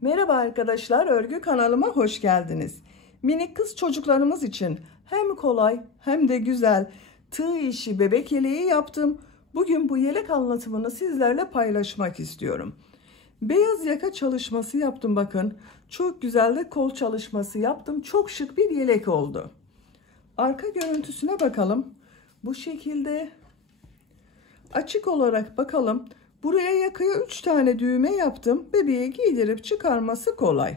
Merhaba arkadaşlar, örgü kanalıma hoş geldiniz. Minik kız çocuklarımız için hem kolay hem de güzel tığ işi bebek yeleği yaptım. Bugün bu yelek anlatımını sizlerle paylaşmak istiyorum. Beyaz yaka çalışması yaptım bakın. Çok güzel de kol çalışması yaptım. Çok şık bir yelek oldu. Arka görüntüsüne bakalım. Bu şekilde açık olarak bakalım. Buraya yakaya 3 tane düğme yaptım. Bebeğe giydirip çıkarması kolay.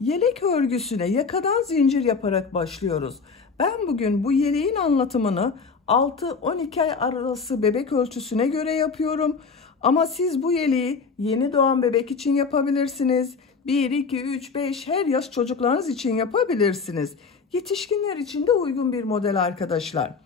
Yelek örgüsüne yakadan zincir yaparak başlıyoruz. Ben bugün bu yeleğin anlatımını 6-12 ay arası bebek ölçüsüne göre yapıyorum. Ama siz bu yeleği yeni doğan bebek için yapabilirsiniz. 1, 2, 3, 5 her yaş çocuklarınız için yapabilirsiniz. Yetişkinler için de uygun bir model arkadaşlar.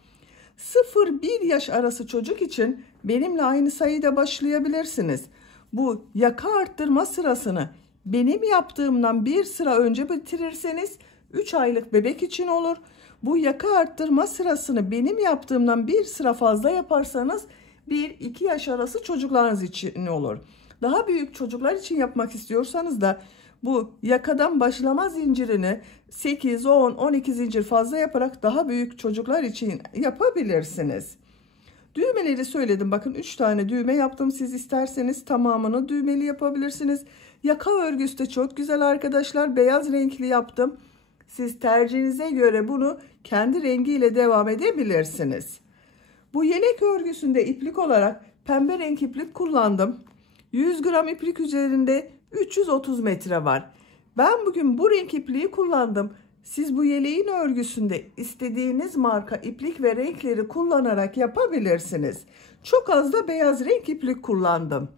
0-1 yaş arası çocuk için benimle aynı sayıda başlayabilirsiniz. Bu yaka arttırma sırasını benim yaptığımdan bir sıra önce bitirirseniz 3 aylık bebek için olur. Bu yaka arttırma sırasını benim yaptığımdan bir sıra fazla yaparsanız 1-2 yaş arası çocuklarınız için olur. Daha büyük çocuklar için yapmak istiyorsanız da bu yakadan başlama zincirini 8, 10, 12 zincir fazla yaparak daha büyük çocuklar için yapabilirsiniz. Düğmeleri söyledim. Bakın 3 tane düğme yaptım. Siz isterseniz tamamını düğmeli yapabilirsiniz. Yaka örgüsü de çok güzel arkadaşlar. Beyaz renkli yaptım. Siz tercihinize göre bunu kendi rengiyle devam edebilirsiniz. Bu yelek örgüsünde iplik olarak pembe renk iplik kullandım. 100 gram iplik üzerinde 330 metre var. Ben bugün bu renk ipliği kullandım. Siz bu yeleğin örgüsünde istediğiniz marka iplik ve renkleri kullanarak yapabilirsiniz. Çok az da beyaz renk iplik kullandım.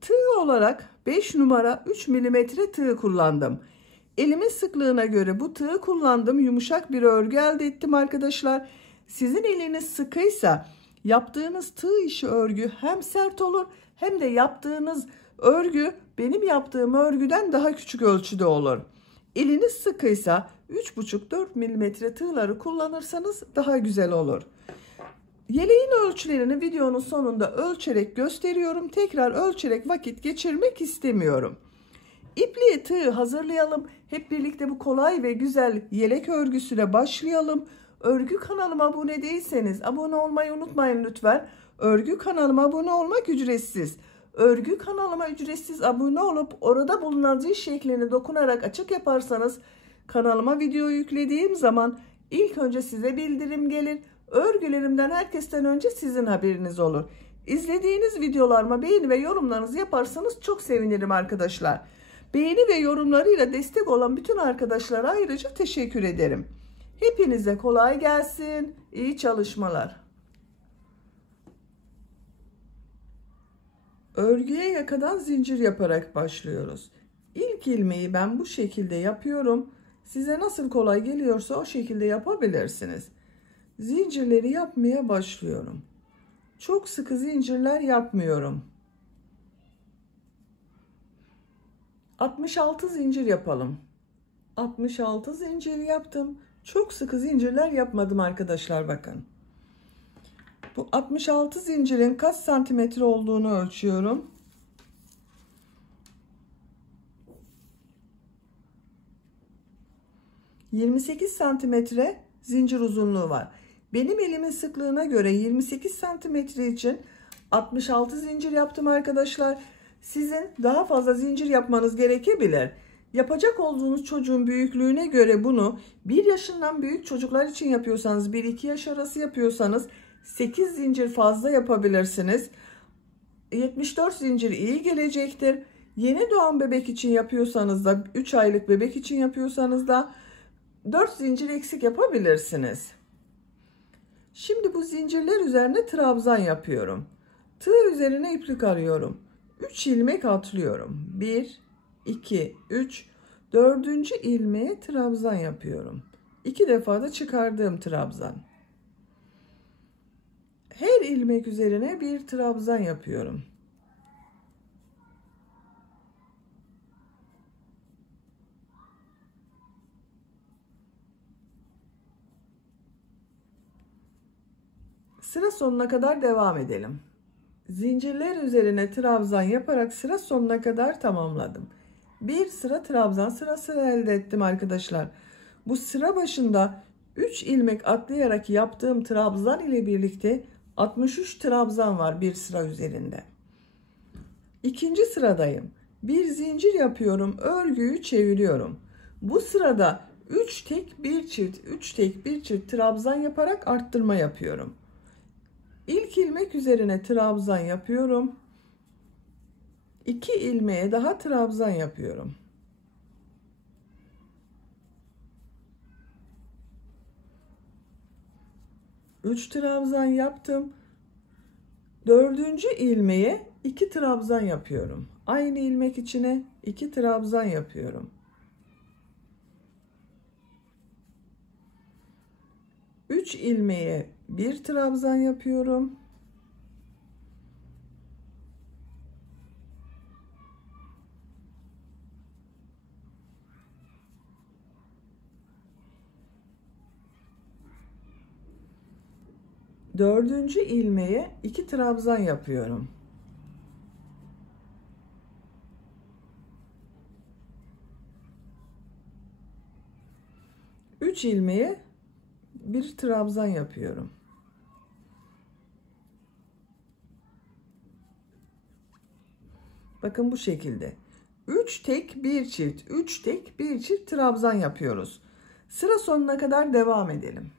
Tığ olarak 5 numara 3 milimetre tığ kullandım. Elimin sıklığına göre bu tığı kullandım. Yumuşak bir örgü elde ettim arkadaşlar. Sizin eliniz sıkıysa yaptığınız tığ işi örgü hem sert olur hem de yaptığınız örgü benim yaptığım örgüden daha küçük ölçüde olur. Eliniz sıkıysa 3,5-4 milimetre tığları kullanırsanız daha güzel olur. Yeleğin ölçülerini videonun sonunda ölçerek gösteriyorum. Tekrar ölçerek vakit geçirmek istemiyorum. İpliğe tığ hazırlayalım. Hep birlikte bu kolay ve güzel yelek örgüsüne başlayalım. Örgü kanalıma abone değilseniz abone olmayı unutmayın lütfen. Örgü kanalıma abone olmak ücretsiz. Örgü kanalıma ücretsiz abone olup orada bulunan zil şeklini dokunarak açık yaparsanız kanalıma video yüklediğim zaman ilk önce size bildirim gelir. Örgülerimden herkesten önce sizin haberiniz olur. İzlediğiniz videolarıma beğeni ve yorumlarınızı yaparsanız çok sevinirim arkadaşlar. Beğeni ve yorumlarıyla destek olan bütün arkadaşlara ayrıca teşekkür ederim. Hepinize kolay gelsin. İyi çalışmalar. Örgüye yakadan zincir yaparak başlıyoruz. İlk ilmeği ben bu şekilde yapıyorum. Size nasıl kolay geliyorsa o şekilde yapabilirsiniz. Zincirleri yapmaya başlıyorum. Çok sıkı zincirler yapmıyorum. 66 zincir yapalım. 66 zincir yaptım. Çok sıkı zincirler yapmadım arkadaşlar bakın. Bu 66 zincirin kaç santimetre olduğunu ölçüyorum. ...28 santimetre zincir uzunluğu var. Benim elimin sıklığına göre 28 santimetre için 66 zincir yaptım arkadaşlar. Sizin daha fazla zincir yapmanız gerekebilir. Yapacak olduğunuz çocuğun büyüklüğüne göre bunu 1 yaşından büyük çocuklar için yapıyorsanız, 1-2 yaş arası yapıyorsanız 8 zincir fazla yapabilirsiniz. 74 zincir iyi gelecektir. Yeni doğan bebek için yapıyorsanız da 3 aylık bebek için yapıyorsanız da 4 zincir eksik yapabilirsiniz. Şimdi bu zincirler üzerine trabzan yapıyorum. Tığ üzerine iplik arıyorum. 3 ilmek atlıyorum. 1, 2, 3, 4. ilmeğe trabzan yapıyorum. 2 defa da çıkardığım trabzan. Her ilmek üzerine bir trabzan yapıyorum. Sıra sonuna kadar devam edelim. Zincirler üzerine trabzan yaparak sıra sonuna kadar tamamladım. Bir sıra trabzan sırası elde ettim arkadaşlar. Bu sıra başında 3 ilmek atlayarak yaptığım trabzan ile birlikte 63 trabzan var bir sıra üzerinde. İkinci sıradayım. Bir zincir yapıyorum, örgüyü çeviriyorum. Bu sırada 3 tek bir çift, 3 tek bir çift trabzan yaparak arttırma yapıyorum. İlk ilmek üzerine trabzan yapıyorum. 2 ilmeğe daha trabzan yapıyorum. Üç trabzan yaptım. Dördüncü ilmeğe 2 trabzan yapıyorum. Aynı ilmek içine 2 trabzan yapıyorum. 3 ilmeğe 1 trabzan yapıyorum. Dördüncü ilmeğe 2 trabzan yapıyorum. Üç ilmeğe bir trabzan yapıyorum. Bakın bu şekilde. 3 tek bir çift, 3 tek bir çift trabzan yapıyoruz. Sıra sonuna kadar devam edelim.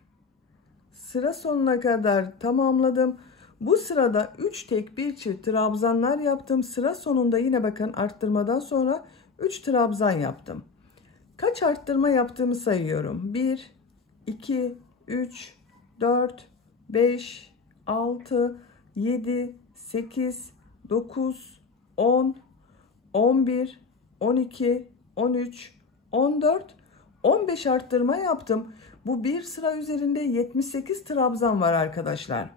Sıra sonuna kadar tamamladım. Bu sırada 3 tek bir çift trabzanlar yaptım. Sıra sonunda yine bakın arttırmadan sonra 3 trabzan yaptım. Kaç arttırma yaptığımı sayıyorum. 1, 2, 3, 4, 5, 6, 7, 8, 9, 10, 11, 12, 13, 14, 15 arttırma yaptım. Bu bir sıra üzerinde 78 trabzan var arkadaşlar.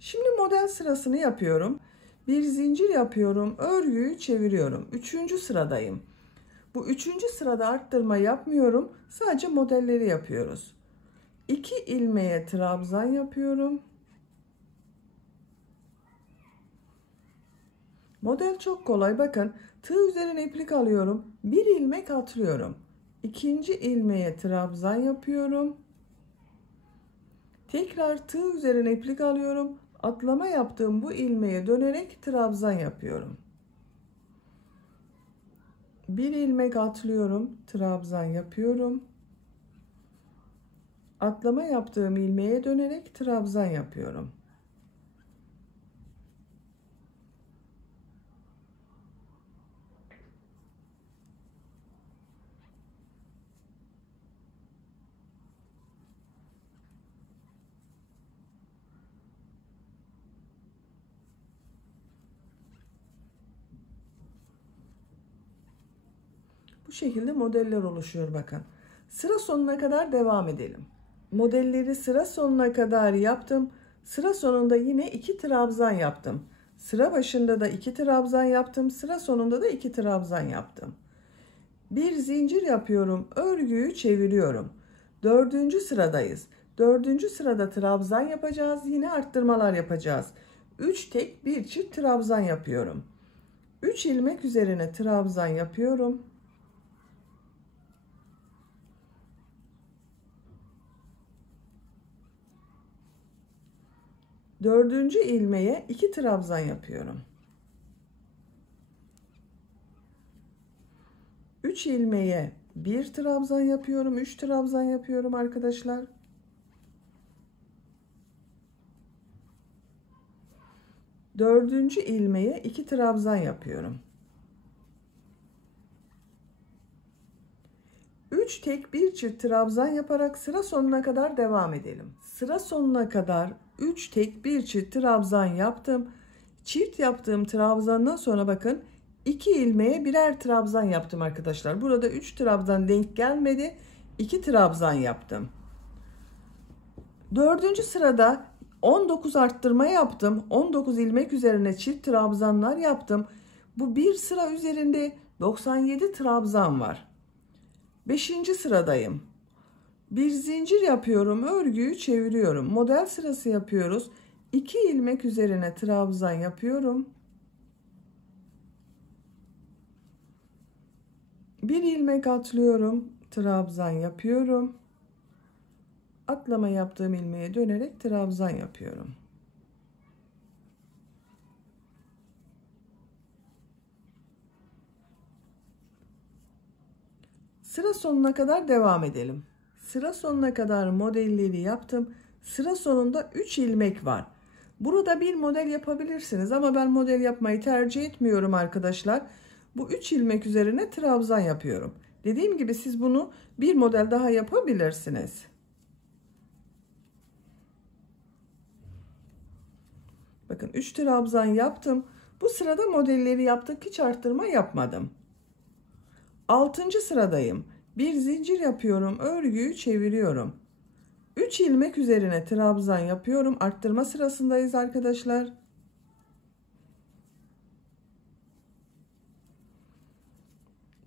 Şimdi model sırasını yapıyorum. Bir zincir yapıyorum. Örgüyü çeviriyorum. Üçüncü sıradayım. Bu üçüncü sırada arttırma yapmıyorum. Sadece modelleri yapıyoruz. 2 ilmeğe trabzan yapıyorum. Model çok kolay. Bakın tığ üzerine iplik alıyorum. Bir ilmek atlıyorum. İkinci ilmeğe trabzan yapıyorum. Tekrar tığ üzerine iplik alıyorum. Atlama yaptığım bu ilmeğe dönerek trabzan yapıyorum. Bir ilmek atlıyorum. Trabzan yapıyorum. Atlama yaptığım ilmeğe dönerek trabzan yapıyorum. Bu şekilde modeller oluşuyor bakın. Sıra sonuna kadar devam edelim. Modelleri sıra sonuna kadar yaptım. Sıra sonunda yine 2 trabzan yaptım. Sıra başında da 2 trabzan yaptım. Sıra sonunda da 2 trabzan yaptım. Bir zincir yapıyorum. Örgüyü çeviriyorum. Dördüncü sıradayız. Dördüncü sırada trabzan yapacağız. Yine arttırmalar yapacağız. 3 tek bir çift trabzan yapıyorum. 3 ilmek üzerine trabzan yapıyorum. Dördüncü ilmeğe 2 trabzan yapıyorum. 3 ilmeğe 1 trabzan yapıyorum. 3 trabzan yapıyorum arkadaşlar. Dördüncü ilmeğe 2 trabzan yapıyorum. 3 tek bir çift trabzan yaparak sıra sonuna kadar devam edelim. Sıra sonuna kadar 3 tek bir çift trabzan yaptım. Çift yaptığım trabzandan sonra bakın 2 ilmeğe birer trabzan yaptım arkadaşlar. Burada 3 trabzan denk gelmedi. 2 trabzan yaptım. Dördüncü sırada 19 arttırma yaptım. 19 ilmek üzerine çift trabzanlar yaptım. Bu bir sıra üzerinde 97 trabzan var. 5. sıradayım. Bir zincir yapıyorum, örgüyü çeviriyorum. Model sırası yapıyoruz. 2 ilmek üzerine trabzan yapıyorum. Bir ilmek atlıyorum, trabzan yapıyorum. Atlama yaptığım ilmeğe dönerek trabzan yapıyorum. Sıra sonuna kadar devam edelim. Sıra sonuna kadar modelleri yaptım. Sıra sonunda 3 ilmek var. Burada bir model yapabilirsiniz ama ben model yapmayı tercih etmiyorum arkadaşlar. Bu 3 ilmek üzerine trabzan yapıyorum. Dediğim gibi siz bunu bir model daha yapabilirsiniz. Bakın 3 trabzan yaptım. Bu sırada modelleri yaptık. Hiç arttırma yapmadım. 6. sıradayım. Bir zincir yapıyorum. Örgüyü çeviriyorum. 3 ilmek üzerine trabzan yapıyorum. Arttırma sırasındayız arkadaşlar.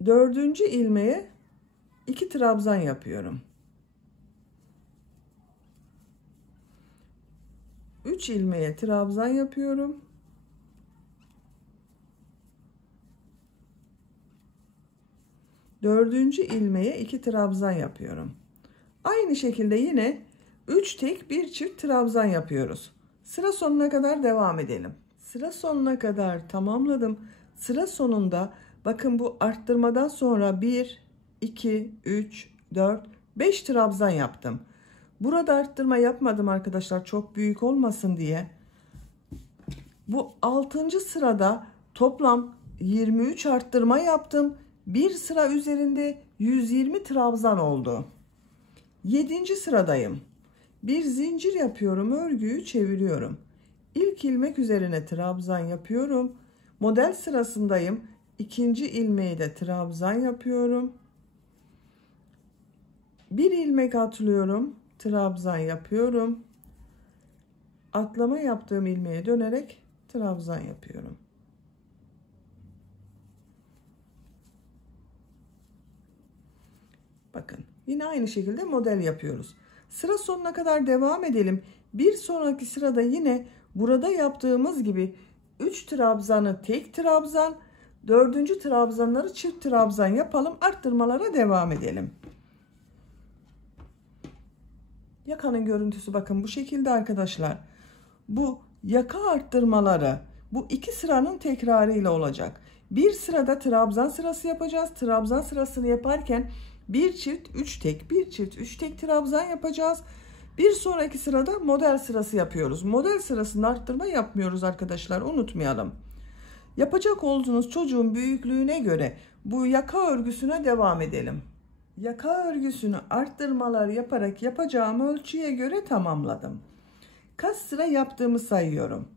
Dördüncü ilmeğe 2 trabzan yapıyorum. 3 ilmeğe trabzan yapıyorum. Dördüncü ilmeğe 2 trabzan yapıyorum. Aynı şekilde yine 3 tek bir çift trabzan yapıyoruz. Sıra sonuna kadar devam edelim. Sıra sonuna kadar tamamladım. Sıra sonunda bakın bu arttırmadan sonra 1, 2, 3, 4, 5 trabzan yaptım. Burada arttırma yapmadım arkadaşlar, çok büyük olmasın diye. Bu 6. sırada toplam 23 arttırma yaptım. Bir sıra üzerinde 120 trabzan oldu. 7. sıradayım. Bir zincir yapıyorum, örgüyü çeviriyorum. İlk ilmek üzerine trabzan yapıyorum. Model sırasındayım. İkinci ilmeği de trabzan yapıyorum. Bir ilmek atlıyorum, trabzan yapıyorum. Atlama yaptığım ilmeğe dönerek trabzan yapıyorum. Bakın yine aynı şekilde model yapıyoruz. Sıra sonuna kadar devam edelim. Bir sonraki sırada yine burada yaptığımız gibi 3 trabzanı tek trabzan, 4. trabzanları çift trabzan yapalım. Arttırmalara devam edelim. Yakanın görüntüsü bakın bu şekilde arkadaşlar. Bu yaka arttırmaları bu 2 sıranın tekrarıyla olacak. Bir sırada trabzan sırası yapacağız. Trabzan sırasını yaparken bir çift 3 tek, bir çift 3 tek trabzan yapacağız. Bir sonraki sırada model sırası yapıyoruz. Model sırasında arttırma yapmıyoruz arkadaşlar, unutmayalım. Yapacak olduğunuz çocuğun büyüklüğüne göre bu yaka örgüsüne devam edelim. Yaka örgüsünü arttırmalar yaparak yapacağım ölçüye göre tamamladım. Kaç sıra yaptığımı sayıyorum.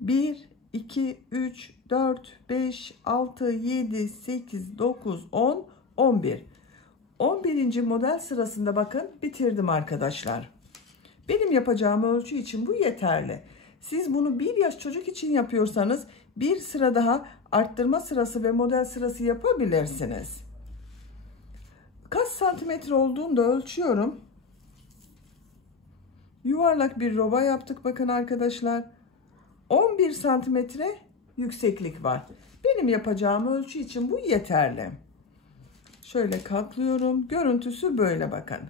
1, 2, 3, 4, 5, 6, 7, 8, 9, 10, 11. 11. model sırasında bakın bitirdim arkadaşlar. Benim yapacağım ölçü için bu yeterli. Siz bunu 1 yaş çocuk için yapıyorsanız bir sıra daha arttırma sırası ve model sırası yapabilirsiniz. Kaç santimetre olduğunu da ölçüyorum. Yuvarlak bir roba yaptık bakın arkadaşlar. 11 santimetre yükseklik var. Benim yapacağım ölçü için bu yeterli. Şöyle katlıyorum. Görüntüsü böyle bakın.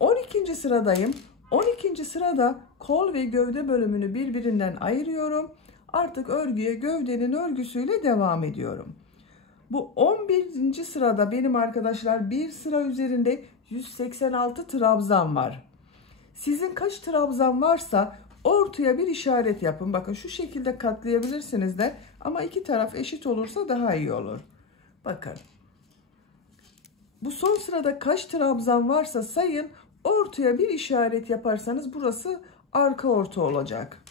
12. sıradayım. 12. sırada kol ve gövde bölümünü birbirinden ayırıyorum. Artık örgüye gövdenin örgüsüyle devam ediyorum. Bu 11. sırada benim arkadaşlar bir sıra üzerinde 186 trabzan var. Sizin kaç trabzan varsa ortaya bir işaret yapın. Bakın şu şekilde katlayabilirsiniz de ama iki taraf eşit olursa daha iyi olur. Bakın. Bu son sırada kaç trabzan varsa sayın, ortaya bir işaret yaparsanız burası arka orta olacak.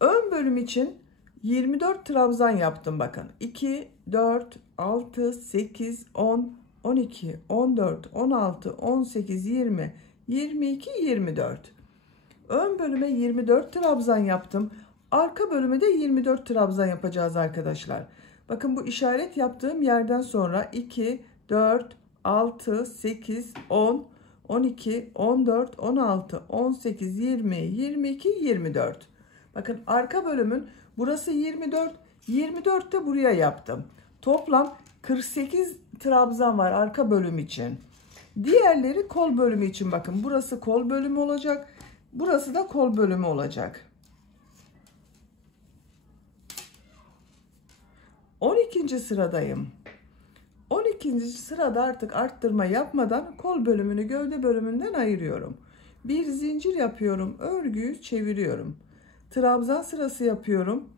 Ön bölüm için 24 trabzan yaptım bakın. 2, 4, 6, 8, 10, 12, 14, 16, 18, 20, 22, 24. Ön bölüme 24 trabzan yaptım. Arka bölüme de 24 trabzan yapacağız arkadaşlar. Bakın bu işaret yaptığım yerden sonra 2, 4, 6, 8, 10, 12, 14, 16, 18, 20, 22, 24. Bakın arka bölümün burası 24. 24 de buraya yaptım. Toplam 48 trabzan var arka bölüm için. Diğerleri kol bölümü için, bakın burası kol bölümü olacak. Burası da kol bölümü olacak. 12. sıradayım. 12. sırada artık arttırma yapmadan kol bölümünü gövde bölümünden ayırıyorum. Bir zincir yapıyorum. Örgüyü çeviriyorum. Trabzan sırası yapıyorum.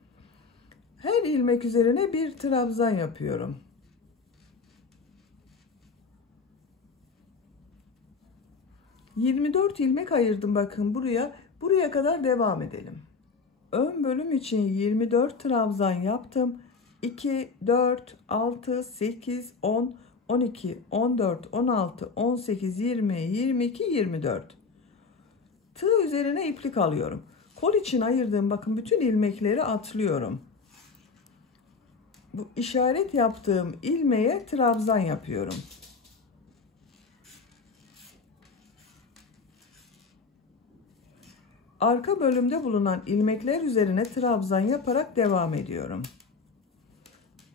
Her ilmek üzerine bir trabzan yapıyorum. ...24 ilmek ayırdım bakın buraya. Buraya kadar devam edelim. Ön bölüm için 24 trabzan yaptım. 2, 4, 6, 8, 10, 12, 14, 16, 18, 20, 22, 24. Tığ üzerine iplik alıyorum. Kol için ayırdığım bakın bütün ilmekleri atlıyorum. Bu işaret yaptığım ilmeğe trabzan yapıyorum. Arka bölümde bulunan ilmekler üzerine trabzan yaparak devam ediyorum.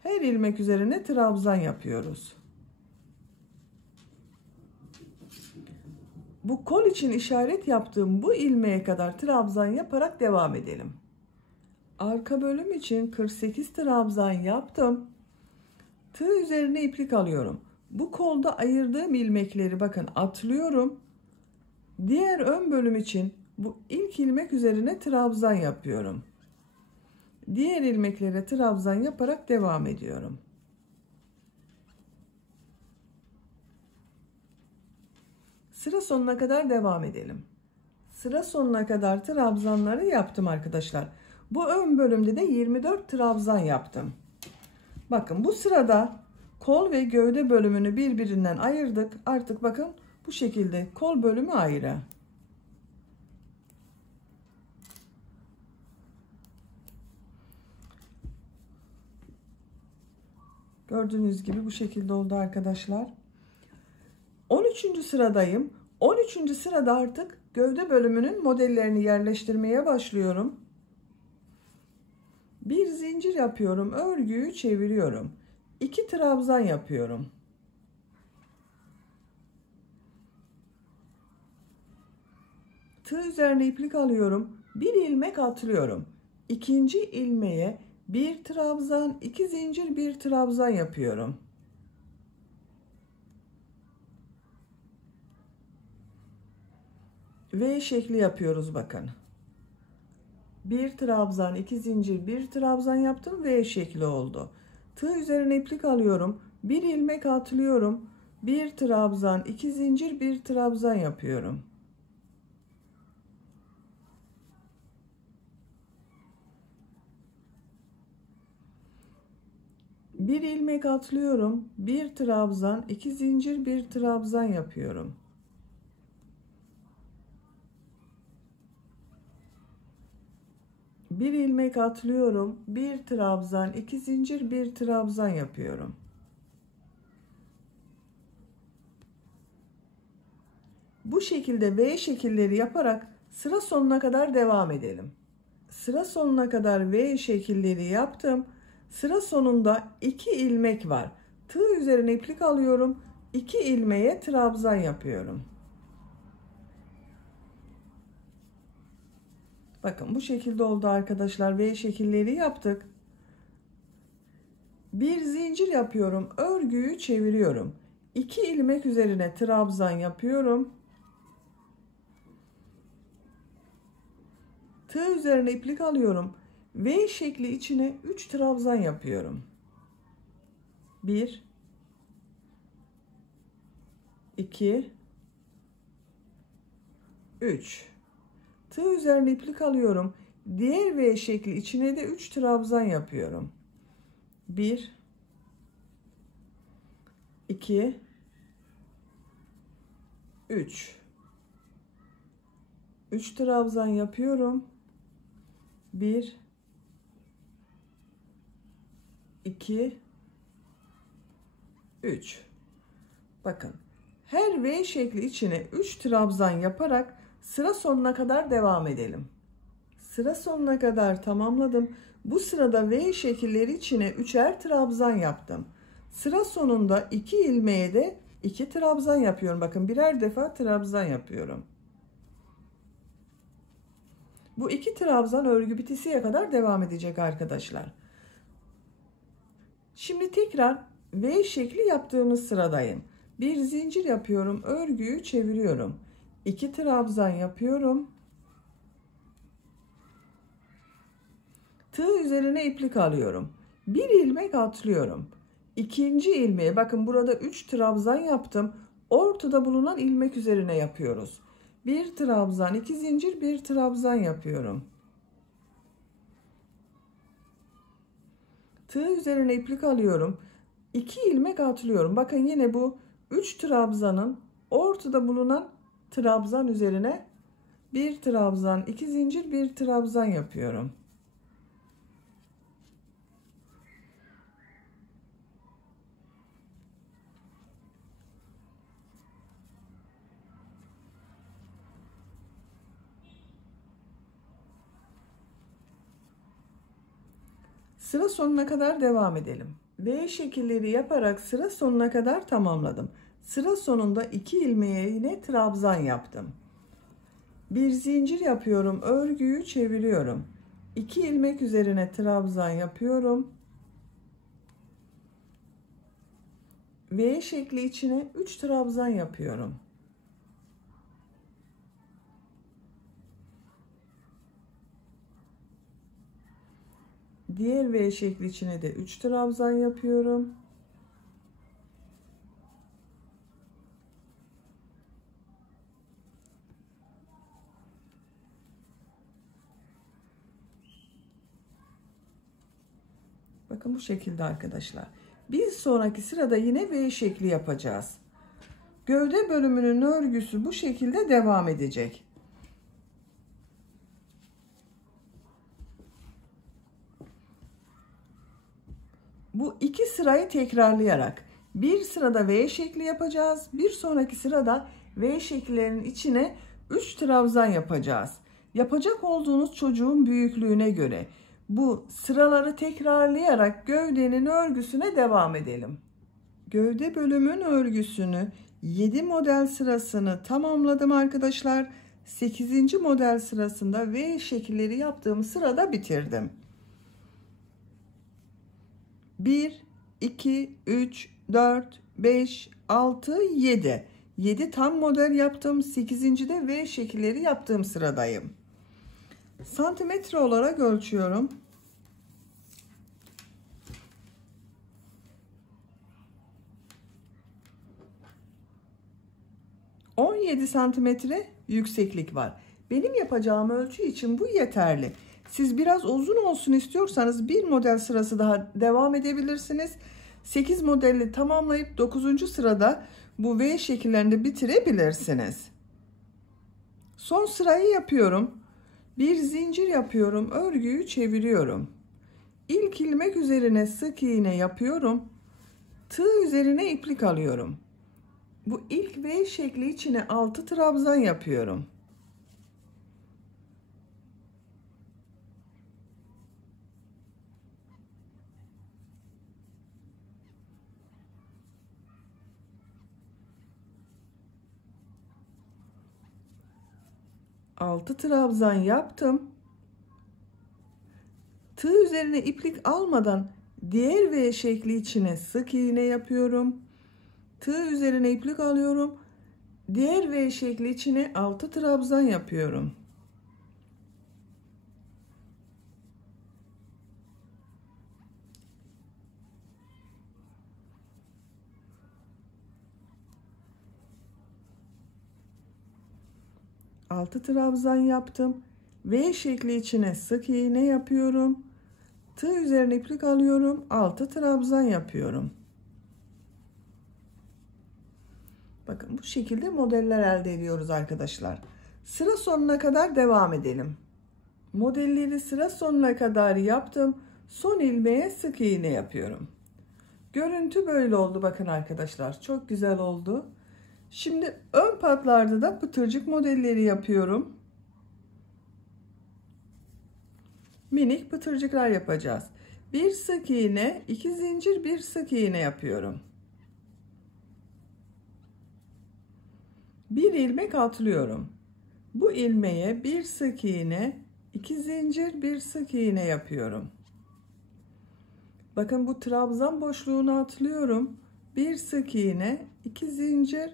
Her ilmek üzerine trabzan yapıyoruz. Bu kol için işaret yaptığım bu ilmeğe kadar trabzan yaparak devam edelim. Arka bölüm için 48 trabzan yaptım. Tığ üzerine iplik alıyorum. Bu kolda ayırdığım ilmekleri bakın atlıyorum. Diğer ön bölüm için bu ilk ilmek üzerine trabzan yapıyorum. Diğer ilmeklere trabzan yaparak devam ediyorum. Sıra sonuna kadar devam edelim. Sıra sonuna kadar trabzanları yaptım arkadaşlar. Bu ön bölümde de 24 trabzan yaptım. Bakın bu sırada kol ve gövde bölümünü birbirinden ayırdık. Artık bakın bu şekilde kol bölümü ayrı. Gördüğünüz gibi bu şekilde oldu arkadaşlar. 13. sıradayım. 13. sırada artık gövde bölümünün modellerini yerleştirmeye başlıyorum. Bir zincir yapıyorum. Örgüyü çeviriyorum. 2 trabzan yapıyorum. Tığ üzerine iplik alıyorum. Bir ilmek atlıyorum. İkinci ilmeğe bir trabzan, 2 zincir, bir trabzan yapıyorum. V şekli yapıyoruz bakın. Bir trabzan, 2 zincir, bir trabzan yaptım. V şekli oldu. Tığ üzerine iplik alıyorum. Bir ilmek atlıyorum. Bir trabzan, 2 zincir, bir trabzan yapıyorum. Bir ilmek atlıyorum. Bir trabzan, 2 zincir, bir trabzan yapıyorum. Bir ilmek atlıyorum. Bir trabzan, 2 zincir, bir trabzan yapıyorum. Bu şekilde V şekilleri yaparak sıra sonuna kadar devam edelim. Sıra sonuna kadar V şekilleri yaptım. Sıra sonunda 2 ilmek var. Tığ üzerine iplik alıyorum. 2 ilmeğe trabzan yapıyorum. Bakın bu şekilde oldu arkadaşlar. V şekilleri yaptık. Bir zincir yapıyorum. Örgüyü çeviriyorum. 2 ilmek üzerine trabzan yapıyorum. Tığ üzerine iplik alıyorum. V şekli içine 3 trabzan yapıyorum. 1 2 3. Tığ üzerine iplik alıyorum. Diğer V şekli içine de 3 trabzan yapıyorum. 1 2 3. 3 trabzan yapıyorum. 1 2 3. Bakın, her V şekli içine 3 trabzan yaparak sıra sonuna kadar devam edelim. Sıra sonuna kadar tamamladım. Bu sırada V şekilleri içine 3'er trabzan yaptım. Sıra sonunda 2 ilmeğe de 2 trabzan yapıyorum. Bakın, birer defa trabzan yapıyorum. Bu 2 trabzan örgü bitesiye kadar devam edecek arkadaşlar. Şimdi tekrar V şekli yaptığımız sıradayım. Bir zincir yapıyorum, örgüyü çeviriyorum. 2 trabzan yapıyorum. Tığ üzerine iplik alıyorum. Bir ilmek atlıyorum. İkinci ilmeğe, bakın burada 3 trabzan yaptım. Ortada bulunan ilmek üzerine yapıyoruz. Bir trabzan, 2 zincir, bir trabzan yapıyorum. Tığ üzerine iplik alıyorum. 2 ilmek atlıyorum. Bakın, yine bu 3 trabzanın ortada bulunan trabzan üzerine bir trabzan, 2 zincir, bir trabzan yapıyorum. Sıra sonuna kadar devam edelim. V şekilleri yaparak sıra sonuna kadar tamamladım. Sıra sonunda 2 ilmeğe yine trabzan yaptım. Bir zincir yapıyorum, örgüyü çeviriyorum. 2 ilmek üzerine trabzan yapıyorum. V şekli içine 3 trabzan yapıyorum. Diğer V şekli içine de 3 trabzan yapıyorum. Bakın, bu şekilde arkadaşlar. Bir sonraki sırada yine V şekli yapacağız. Gövde bölümünün örgüsü bu şekilde devam edecek. Bu iki sırayı tekrarlayarak bir sırada V şekli yapacağız. Bir sonraki sırada V şekillerinin içine 3 trabzan yapacağız. Yapacak olduğunuz çocuğun büyüklüğüne göre bu sıraları tekrarlayarak gövdenin örgüsüne devam edelim. Gövde bölümün örgüsünü 7 model sırasını tamamladım arkadaşlar. 8. model sırasında V şekilleri yaptığım sırada bitirdim. 1, 2, 3, 4, 5, 6, 7. 7 tam model yaptım. 8. de V şekilleri yaptığım sıradayım. Santimetre olarak ölçüyorum. 17 santimetre yükseklik var. Benim yapacağım ölçü için bu yeterli. Siz biraz uzun olsun istiyorsanız bir model sırası daha devam edebilirsiniz. 8 modeli tamamlayıp 9. sırada bu V şekillerinde bitirebilirsiniz. Son sırayı yapıyorum. Bir zincir yapıyorum. Örgüyü çeviriyorum. İlk ilmek üzerine sık iğne yapıyorum. Tığ üzerine iplik alıyorum. Bu ilk V şekli içine 6 trabzan yapıyorum. Altı trabzan yaptım. Tığ üzerine iplik almadan diğer V şekli içine sık iğne yapıyorum. Tığ üzerine iplik alıyorum. Diğer V şekli içine 6 trabzan yapıyorum. Altı trabzan yaptım. V şekli içine sık iğne yapıyorum. Tığ üzerine iplik alıyorum. 6 trabzan yapıyorum. Bakın, bu şekilde modeller elde ediyoruz arkadaşlar. Sıra sonuna kadar devam edelim. Modelleri sıra sonuna kadar yaptım. Son ilmeğe sık iğne yapıyorum. Görüntü böyle oldu bakın arkadaşlar. Çok güzel oldu. Şimdi ön patlarda da pıtırcık modelleri yapıyorum. Minik pıtırcıklar yapacağız. Bir sık iğne, 2 zincir, bir sık iğne yapıyorum. Bir ilmek atlıyorum. Bu ilmeğe bir sık iğne, 2 zincir, bir sık iğne yapıyorum. Bakın bu trabzan boşluğunu atlıyorum. Bir sık iğne, 2 zincir,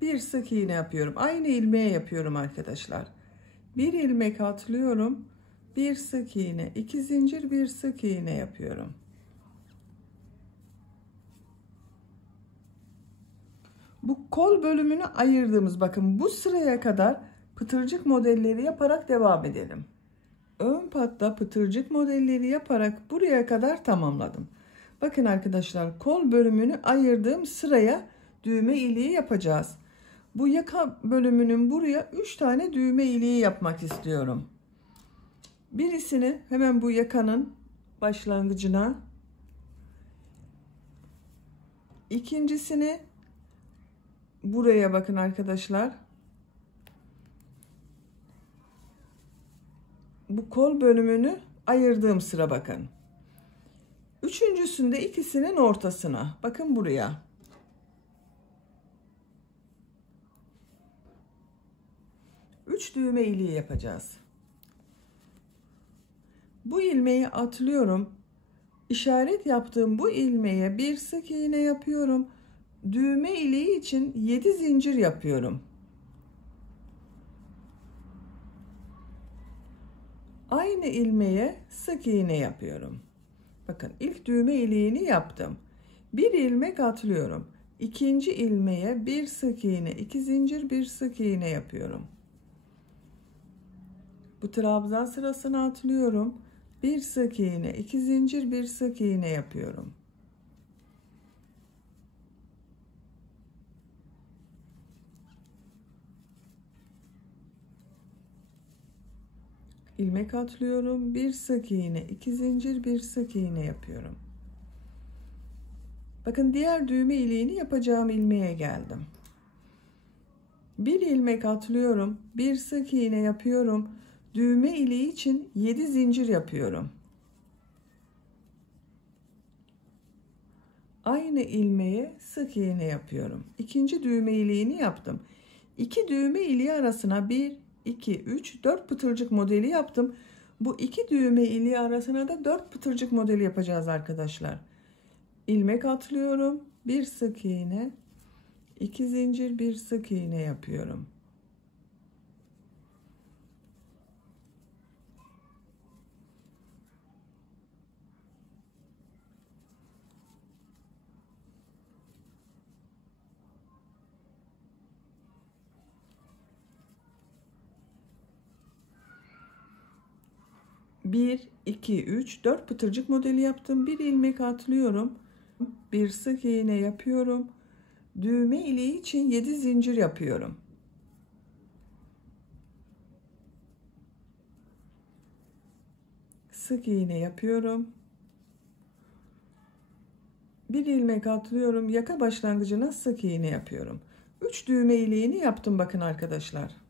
bir sık iğne yapıyorum. Aynı ilmeğe yapıyorum arkadaşlar. Bir ilmek atlıyorum. Bir sık iğne, 2 zincir, bir sık iğne yapıyorum. Bu kol bölümünü ayırdığımız, bakın bu sıraya kadar pıtırcık modelleri yaparak devam edelim. Ön patta pıtırcık modelleri yaparak buraya kadar tamamladım. Bakın arkadaşlar, kol bölümünü ayırdığım sıraya düğme iliği yapacağız. Bu yaka bölümünün buraya 3 tane düğme iliği yapmak istiyorum. Birisini hemen bu yakanın başlangıcına, ikincisini buraya bakın arkadaşlar. Bu kol bölümünü ayırdığım sıra bakın. Üçüncüsünde ikisinin ortasına. Bakın buraya. Üç düğme iliği yapacağız. Bu ilmeği atlıyorum. İşaret yaptığım bu ilmeğe bir sık iğne yapıyorum. Düğme iliği için 7 zincir yapıyorum. Aynı ilmeğe sık iğne yapıyorum. Bakın ilk düğme iliğini yaptım. Bir ilmek atlıyorum. İkinci ilmeğe bir sık iğne, 2 zincir, bir sık iğne yapıyorum. Bu trabzan sırasını atlıyorum. Bir sık iğne, 2 zincir, bir sık iğne yapıyorum. İlmek atlıyorum. Bir sık iğne, 2 zincir, bir sık iğne yapıyorum. Bakın diğer düğme iliğini yapacağım ilmeğe geldim. Bir ilmek atlıyorum. Bir sık iğne yapıyorum. Düğme iliği için 7 zincir yapıyorum. Aynı ilmeğe sık iğne yapıyorum. İkinci düğme iliğini yaptım. İki düğme iliği arasına 1, 2, 3, 4 pıtırcık modeli yaptım. Bu iki düğme iliği arasına da 4 pıtırcık modeli yapacağız arkadaşlar. İlmek atlıyorum. Bir sık iğne, 2 zincir, bir sık iğne yapıyorum. Bir, iki, üç, 4 pıtırcık modeli yaptım. Bir ilmek atlıyorum. Bir sık iğne yapıyorum. Düğme iliği için 7 zincir yapıyorum. Sık iğne yapıyorum. Bir ilmek atlıyorum. Yaka başlangıcına sık iğne yapıyorum. 3 düğme iliğini yaptım bakın arkadaşlar.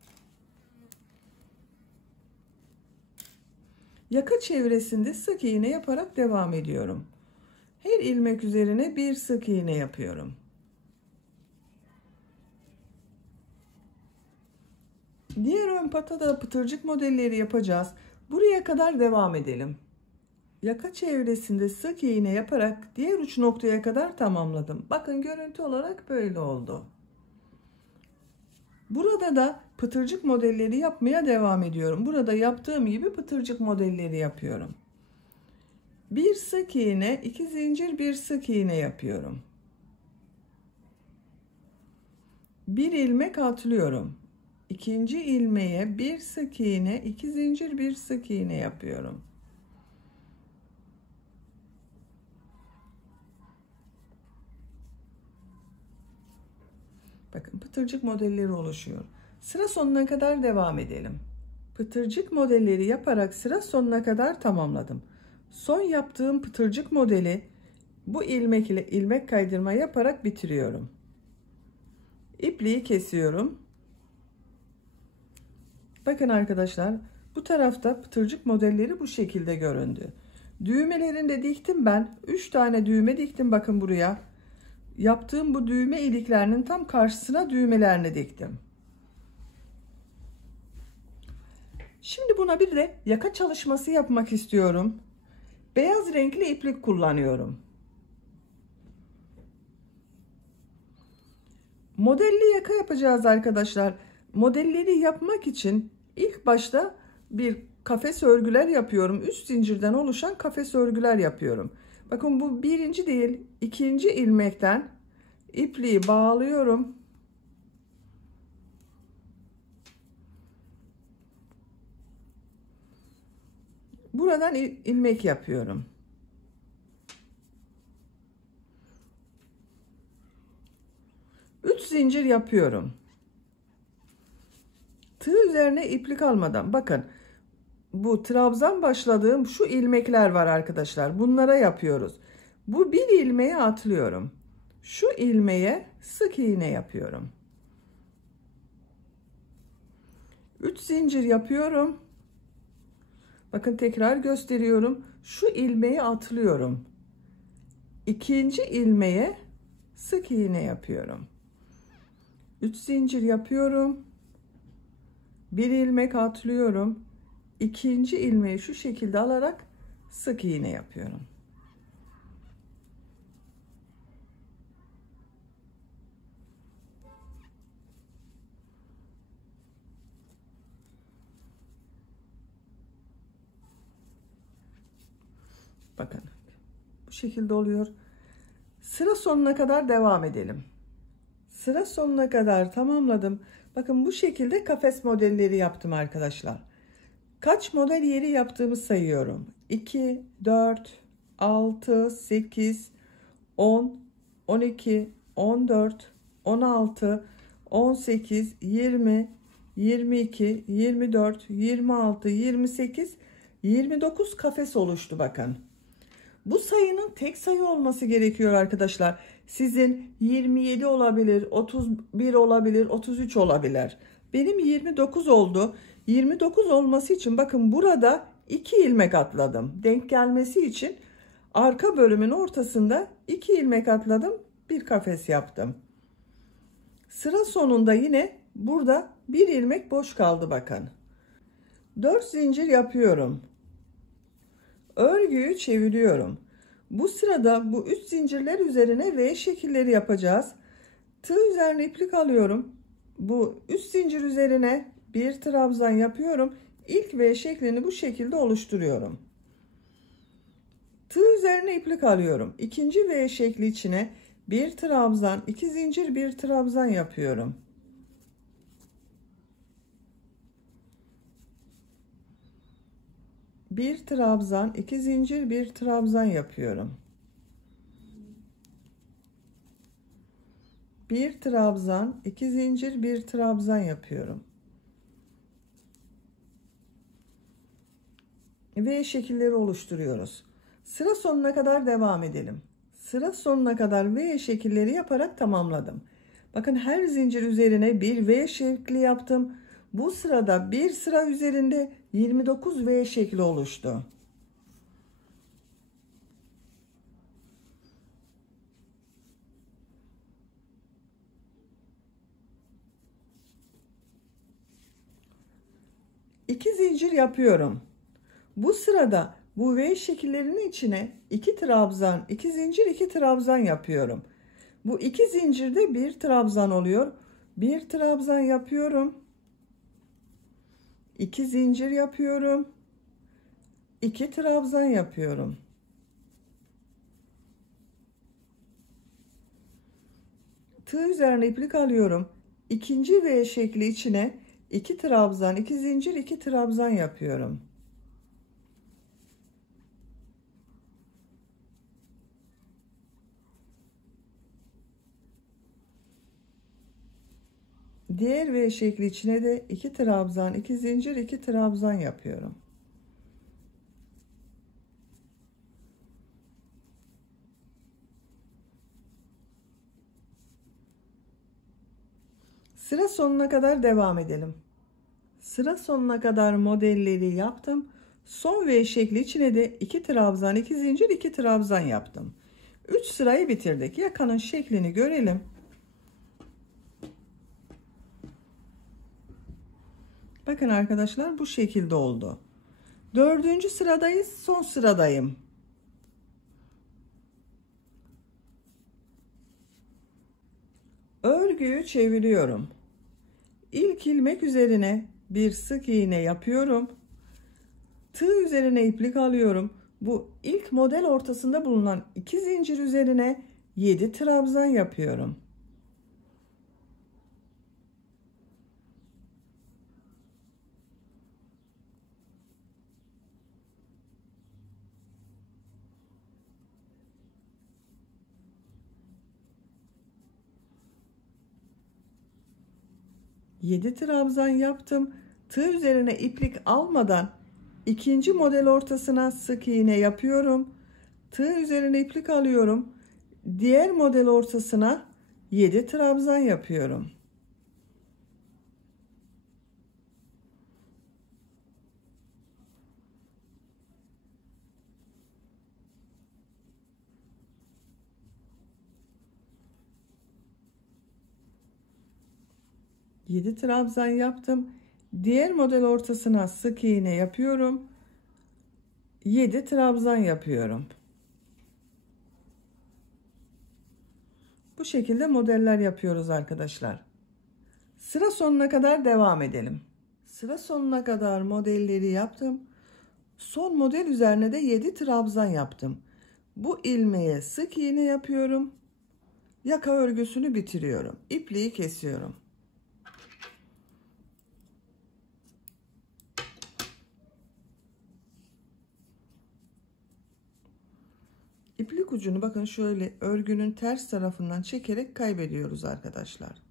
Yaka çevresinde sık iğne yaparak devam ediyorum. Her ilmek üzerine bir sık iğne yapıyorum. Diğer ön pata da pıtırcık modelleri yapacağız. Buraya kadar devam edelim. Yaka çevresinde sık iğne yaparak diğer uç noktaya kadar tamamladım. Bakın görüntü olarak böyle oldu. Burada da pıtırcık modelleri yapmaya devam ediyorum. Burada yaptığım gibi pıtırcık modelleri yapıyorum. Bir sık iğne, 2 zincir, bir sık iğne yapıyorum. Bir ilmek atlıyorum. İkinci ilmeğe bir sık iğne, 2 zincir, bir sık iğne yapıyorum. Bakın pıtırcık modelleri oluşuyor. Sıra sonuna kadar devam edelim. Pıtırcık modelleri yaparak sıra sonuna kadar tamamladım. Son yaptığım pıtırcık modeli Bu ilmek ile ilmek kaydırma yaparak bitiriyorum. İpliği kesiyorum. Bakın arkadaşlar, bu tarafta pıtırcık modelleri bu şekilde göründü. Düğmelerini de diktim ben. 3 tane düğme diktim bakın buraya. Yaptığım bu düğme iliklerinin tam karşısına düğmelerini diktim. Şimdi buna bir de yaka çalışması yapmak istiyorum. Beyaz renkli iplik kullanıyorum. Modelli yaka yapacağız arkadaşlar. Modelleri yapmak için ilk başta bir kafes örgüler yapıyorum. Üst zincirden oluşan kafes örgüler yapıyorum. Bakın bu birinci değil, ikinci ilmekten ipliği bağlıyorum. Buradan ilmek yapıyorum. Üç zincir yapıyorum. Tığ üzerine iplik almadan bakın, bu trabzan başladığım şu ilmekler var arkadaşlar. Bunlara yapıyoruz. Bu bir ilmeğe atlıyorum. Şu ilmeğe sık iğne yapıyorum. 3 zincir yapıyorum. Bakın tekrar gösteriyorum. Şu ilmeği atlıyorum. İkinci ilmeğe sık iğne yapıyorum. 3 zincir yapıyorum. Bir ilmek atlıyorum. İkinci ilmeği şu şekilde alarak sık iğne yapıyorum. Bakın bu şekilde oluyor. Sıra sonuna kadar devam edelim. Sıra sonuna kadar tamamladım. Bakın bu şekilde kafes modelleri yaptım arkadaşlar. Kaç model yeri yaptığımı sayıyorum. 2, 4, 6, 8, 10, 12, 14, 16, 18, 20, 22, 24, 26, 28, 29 kafes oluştu bakın. Bu sayının tek sayı olması gerekiyor arkadaşlar. Sizin 27 olabilir, 31 olabilir, 33 olabilir. Benim 29 oldu. 29 olması için bakın burada 2 ilmek atladım. Denk gelmesi için arka bölümün ortasında 2 ilmek atladım. Bir kafes yaptım. Sıra sonunda yine burada bir ilmek boş kaldı bakın. 4 zincir yapıyorum. Örgüyü çeviriyorum. Bu sırada bu 3 zincirler üzerine V şekilleri yapacağız. Tığ üzerine iplik alıyorum. Bu 3 zincir üzerine bir trabzan yapıyorum. İlk V şeklini bu şekilde oluşturuyorum. Tığ üzerine iplik alıyorum. İkinci V şekli içine bir trabzan, 2 zincir, bir trabzan yapıyorum. Bir trabzan, 2 zincir, bir trabzan yapıyorum. Bir trabzan, 2 zincir, bir trabzan yapıyorum. V şekilleri oluşturuyoruz. Sıra sonuna kadar devam edelim. Sıra sonuna kadar V şekilleri yaparak tamamladım. Bakın her zincir üzerine bir V şekli yaptım. Bu sırada bir sıra üzerinde 29 V şekli oluştu. İki zincir yapıyorum. Bu sırada bu V şekillerinin içine 2 trabzan, 2 zincir, 2 trabzan yapıyorum. Bu 2 zincirde bir trabzan oluyor. Bir trabzan yapıyorum. 2 zincir yapıyorum. 2 trabzan yapıyorum. Tığ üzerine iplik alıyorum. İkinci V şekli içine 2 trabzan, 2 zincir, 2 trabzan yapıyorum. Diğer V şekli içine de 2 trabzan, 2 zincir, 2 trabzan yapıyorum. Sıra sonuna kadar devam edelim. Sıra sonuna kadar modelleri yaptım. Son V şekli içine de 2 trabzan, 2 zincir, 2 trabzan yaptım. 3 sırayı bitirdik. Yakanın şeklini görelim. Bakın arkadaşlar, bu şekilde oldu. 4. sıradayız. Son sıradayım. Örgüyü çeviriyorum. İlk ilmek üzerine bir sık iğne yapıyorum. Tığ üzerine iplik alıyorum. Bu ilk model ortasında bulunan 2 zincir üzerine 7 trabzan yapıyorum. Yedi trabzan yaptım. Tığ üzerine iplik almadan ikinci model ortasına sık iğne yapıyorum. Tığ üzerine iplik alıyorum. Diğer model ortasına 7 trabzan yapıyorum. Yedi trabzan yaptım. Diğer model ortasına sık iğne yapıyorum. 7 trabzan yapıyorum. Bu şekilde modeller yapıyoruz arkadaşlar. Sıra sonuna kadar devam edelim. Sıra sonuna kadar modelleri yaptım. Son model üzerine de 7 trabzan yaptım. Bu ilmeğe sık iğne yapıyorum. Yaka örgüsünü bitiriyorum. İpliği kesiyorum. İplik ucunu bakın şöyle örgünün ters tarafından çekerek kaybediyoruz arkadaşlar.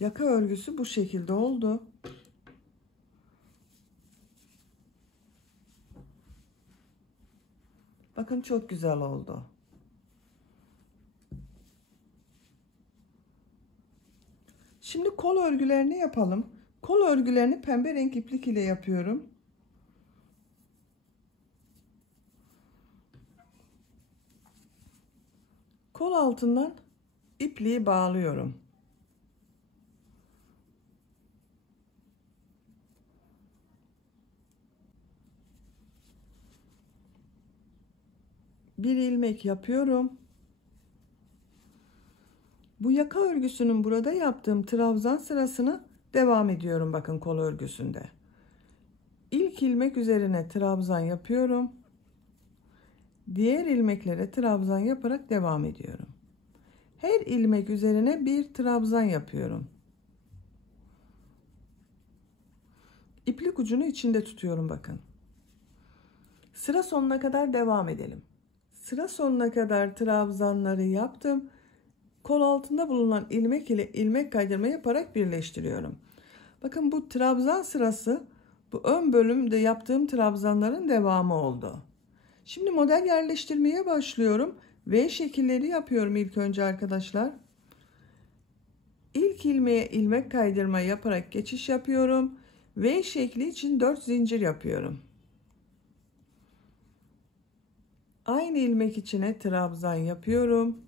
Yaka örgüsü bu şekilde oldu. Bakın çok güzel oldu. Şimdi kol örgülerini yapalım. Kol örgülerini pembe renk iplik ile yapıyorum. Kol altından ipliği bağlıyorum. Bir ilmek yapıyorum. Bu yaka örgüsünün burada yaptığım trabzan sırasını devam ediyorum bakın kol örgüsünde. İlk ilmek üzerine trabzan yapıyorum. Diğer ilmeklere trabzan yaparak devam ediyorum. Her ilmek üzerine bir trabzan yapıyorum. İplik ucunu içinde tutuyorum bakın. Sıra sonuna kadar devam edelim. Sıra sonuna kadar trabzanları yaptım. Kol altında bulunan ilmek ile ilmek kaydırma yaparak birleştiriyorum. Bakın bu trabzan sırası bu ön bölümde yaptığım trabzanların devamı oldu. Şimdi model yerleştirmeye başlıyorum. V şekilleri yapıyorum ilk önce arkadaşlar. İlk ilmeğe ilmek kaydırma yaparak geçiş yapıyorum. V şekli için 4 zincir yapıyorum. Aynı ilmek içine trabzan yapıyorum.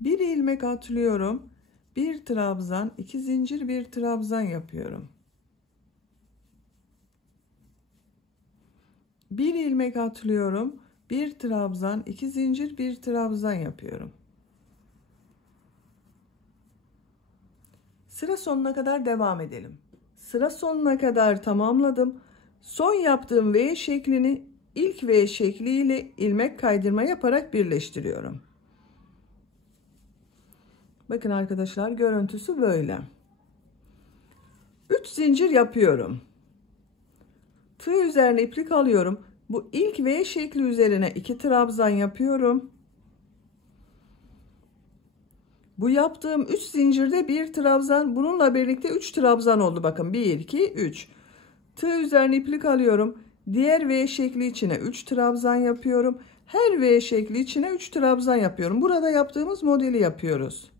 Bir ilmek atlıyorum. Bir trabzan, 2 zincir, bir trabzan yapıyorum. Bir ilmek atlıyorum. Bir trabzan, 2 zincir, bir trabzan yapıyorum. Sıra sonuna kadar devam edelim. Sıra sonuna kadar tamamladım. Son yaptığım V şeklini ilk V şekli ile ilmek kaydırma yaparak birleştiriyorum. Bakın arkadaşlar, görüntüsü böyle. 3 zincir yapıyorum. Tığ üzerine iplik alıyorum. Bu ilk V şekli üzerine 2 trabzan yapıyorum. Bu yaptığım 3 zincirde bir trabzan, bununla birlikte 3 trabzan oldu. Bakın 1 2 3. Tığ üzerine iplik alıyorum. Diğer V şekli içine 3 trabzan yapıyorum. Her V şekli içine 3 trabzan yapıyorum. Burada yaptığımız modeli yapıyoruz.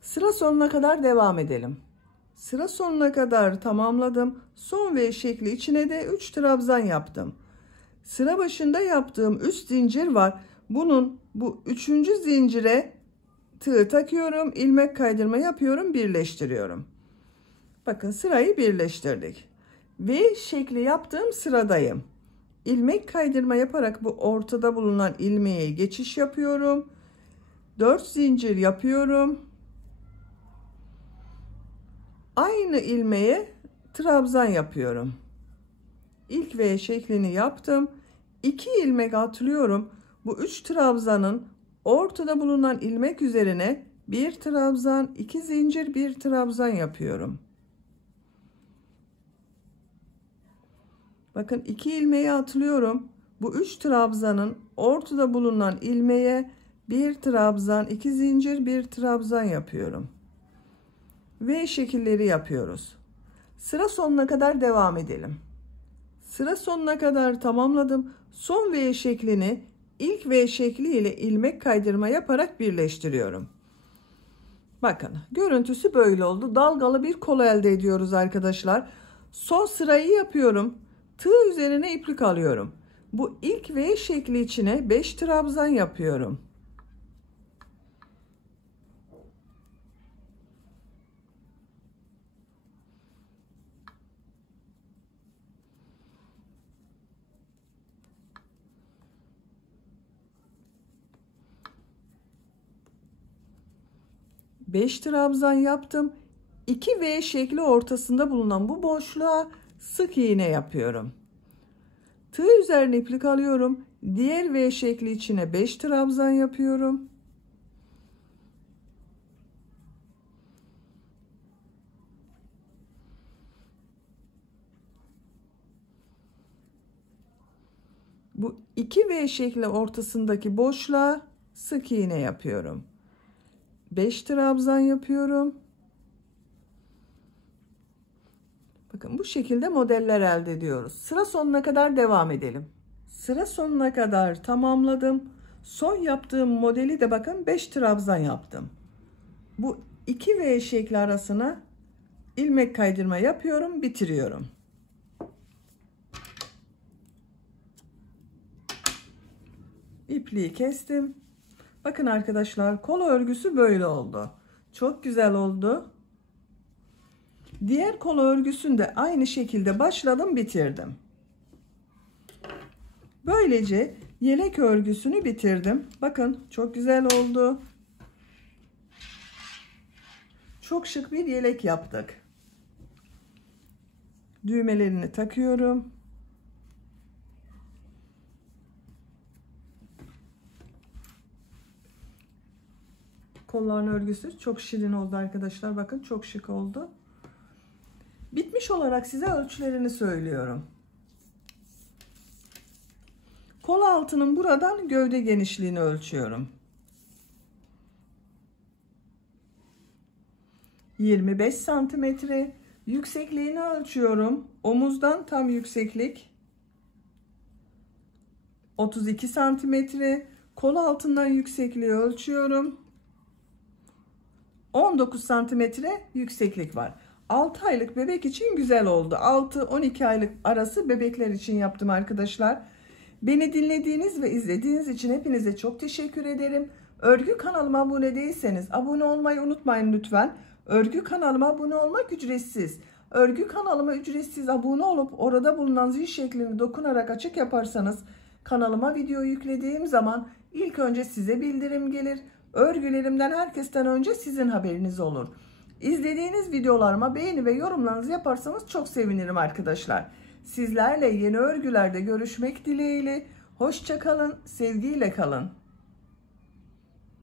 Sıra sonuna kadar devam edelim. Sıra sonuna kadar tamamladım. Son V şekli içine de 3 trabzan yaptım. Sıra başında yaptığım üst zincir var. Bu 3. zincire tığ takıyorum, ilmek kaydırma yapıyorum, birleştiriyorum. Bakın sırayı birleştirdik. V şekli yaptığım sıradayım. İlmek kaydırma yaparak bu ortada bulunan ilmeğe geçiş yapıyorum. 4 zincir yapıyorum. Aynı ilmeğe trabzan yapıyorum. İlk V şeklini yaptım. 2 ilmek atlıyorum. Bu 3 trabzanın ortada bulunan ilmek üzerine bir trabzan, 2 zincir, bir trabzan yapıyorum. Bakın 2 ilmeği atlıyorum. Bu 3 trabzanın ortada bulunan ilmeğe bir trabzan, 2 zincir, bir trabzan yapıyorum. V şekilleri yapıyoruz. Sıra sonuna kadar devam edelim. Sıra sonuna kadar tamamladım. Son V şeklini ilk V şekli ile ilmek kaydırma yaparak birleştiriyorum. Bakın görüntüsü böyle oldu. Dalgalı bir kol elde ediyoruz arkadaşlar. Son sırayı yapıyorum. Tığ üzerine iplik alıyorum. Bu ilk V şekli içine 5 trabzan yapıyorum. Beş trabzan yaptım. 2 V şekli ortasında bulunan bu boşluğa sık iğne yapıyorum. Tığ üzerine iplik alıyorum. Diğer V şekli içine 5 trabzan yapıyorum. Bu 2 V şekli ortasındaki boşluğa sık iğne yapıyorum. 5 trabzan yapıyorum. Bakın bu şekilde modeller elde ediyoruz. Sıra sonuna kadar devam edelim. Sıra sonuna kadar tamamladım. Son yaptığım modeli de bakın 5 trabzan yaptım. Bu 2 V şekli arasına ilmek kaydırma yapıyorum, bitiriyorum. İpliği kestim. Bakın arkadaşlar kol örgüsü böyle oldu. Çok güzel oldu. Diğer kol örgüsünde aynı şekilde başladım, bitirdim. Böylece yelek örgüsünü bitirdim. Bakın çok güzel oldu. Çok şık bir yelek yaptık. Düğmelerini takıyorum. Kolların örgüsü çok şirin oldu arkadaşlar. Bakın çok şık oldu. Bitmiş olarak size ölçülerini söylüyorum. Kol altının buradan gövde genişliğini ölçüyorum. 25 santimetre. Yüksekliğini ölçüyorum. Omuzdan tam yükseklik 32 santimetre. Kol altından yüksekliği ölçüyorum. 19 santimetre yükseklik var. 6 aylık bebek için güzel oldu. 6-12 aylık arası bebekler için yaptım arkadaşlar. Beni dinlediğiniz ve izlediğiniz için hepinize çok teşekkür ederim. Örgü kanalıma abone değilseniz abone olmayı unutmayın lütfen. Örgü kanalıma abone olmak ücretsiz. Örgü kanalıma ücretsiz abone olup orada bulunan zil şeklini dokunarak açık yaparsanız kanalıma video yüklediğim zaman ilk önce size bildirim gelir. Örgülerimden herkesten önce sizin haberiniz olur. İzlediğiniz videolarıma beğeni ve yorumlarınızı yaparsanız çok sevinirim arkadaşlar. Sizlerle yeni örgülerde görüşmek dileğiyle. Hoşça kalın, sevgiyle kalın.